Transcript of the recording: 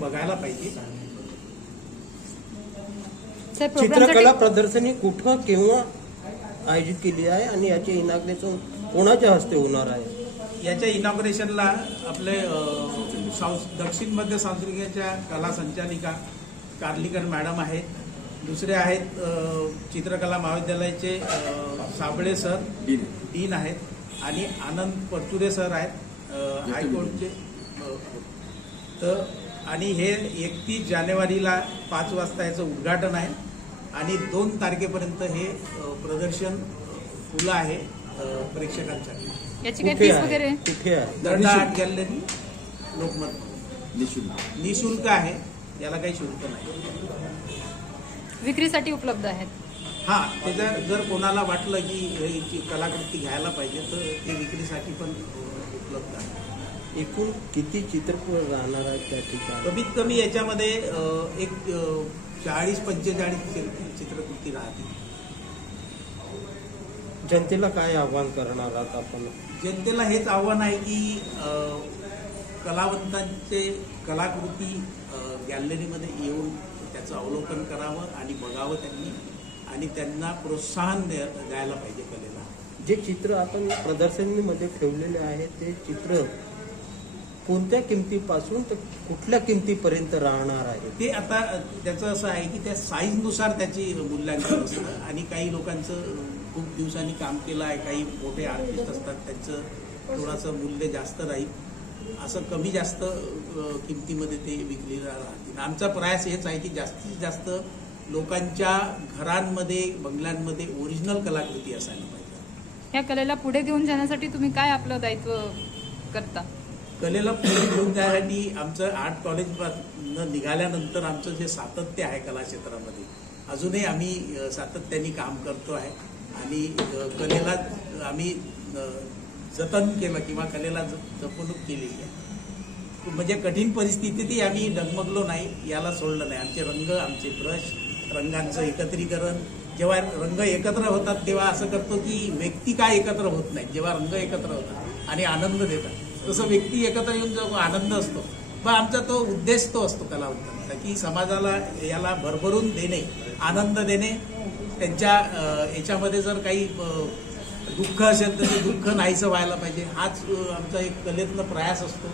बघायला पाहिजे। चित्रकला प्रदर्शनी कुठं केव्हा आयोजित केली आहे आणि याचे इनॉग्रेशन कोणाच्या हस्ते होणार आहे? याच्या इनॉग्रेशनला आपले दक्षिण मध्य सांस्कृतिकाच्या कला संचालिका कार्लीकर मॅडम आहेत, दुसरे आहेत चित्रकला महाविद्यालयाचे साबळे सर डीन आहेत आणि आनंद परचुरे सर आहेत हायकोर्टचे। तर आणि हे 31 जानेवारीला 5 वाजता याचं उद्घाटन आहे आणि 2 तारखेपर्यंत हे प्रदर्शन खुलं आहे प्रेक्षकांसाठी। याची काही फीस वगैरे कुठे आहे? दर्डा आर्ट गॅलरी लोकमत निशुल्क आहे, याला काही शुल्क नाही। विक्रीसाठी उपलब्ध आहेत। हा, त्याच्या जर कोणाला वाटलं की ही कलाकृती घ्यायला पाहिजे तर ते विक्रीसाठी पण उपलब्ध आहे। एकूण किती चित्रपट राहणार आहेत त्या ठिकाणी? कमीत कमी याच्यामध्ये एक 40-45 चित्रकृती राहतील। जनतेला काय आव्हान करणार आहात आपण? जनतेला हेच आव्हान आहे की कलावंतांचे कलाकृती गॅलरीमध्ये येऊन त्याचं अवलोकन करावं आणि बघावं त्यांनी आणि त्यांना प्रोत्साहन द्यायला पाहिजे कलेला। जे चित्र आपण प्रदर्शनीमध्ये ठेवलेले आहे ते चित्र कोणत्या किमतीपासून तर कुठल्या किमतीपर्यंत राहणार आहे? ते आता त्याचं असं आहे की त्या साईजनुसार त्याची मूल्यांकन असतं आणि काही लोकांचं खूप दिवसांनी काम केलं आहे, काही मोठे आर्टिस्ट असतात त्यांचं थोडंसं मूल्य जास्त राहील, असं कमी जास्त किमतीमध्ये ते विकलेला राहतील। आमचा प्रयास हेच आहे की जास्तीत जास्त लोकांच्या घरांमध्ये बंगल्यांमध्ये ओरिजिनल कलाकृती असायला पाहिजे। या कलेला पुढे घेऊन जाण्यासाठी तुम्ही काय आपलं दायित्व करता? कलेला पुढे घेऊन जाण्यासाठी आमचं आर्ट कॉलेजमधनं निघाल्यानंतर आमचं जे सातत्य आहे कला क्षेत्रामध्ये अजूनही आम्ही सातत्याने काम करतो आहे आणि कलेला आम्ही जतन केलं किंवा कलेला जपणूक केलेली आहे। म्हणजे कठीण परिस्थितीतही आम्ही डगमगलो नाही, याला सोडलं नाही। आमचे रंग, आमचे ब्रश, रंगांचं एकत्रीकरण, जेव्हा रंग एकत्र होतात तेव्हा असं करतो की व्यक्ती काय एकत्र होत नाही, जेव्हा रंग एकत्र होतात आणि आनंद देतात तसं व्यक्ती एकत्र येऊन जो आनंद असतो पण आमचा तो उद्देश तो असतो कलावंतांचा की समाजाला याला भरभरून देणे, आनंद देणे। त्यांच्या याच्यामध्ये जर काही दुःख असेल तर ते दुःख नाहीसं व्हायला पाहिजे, हाच आमचा एक कलेतला प्रयास असतो।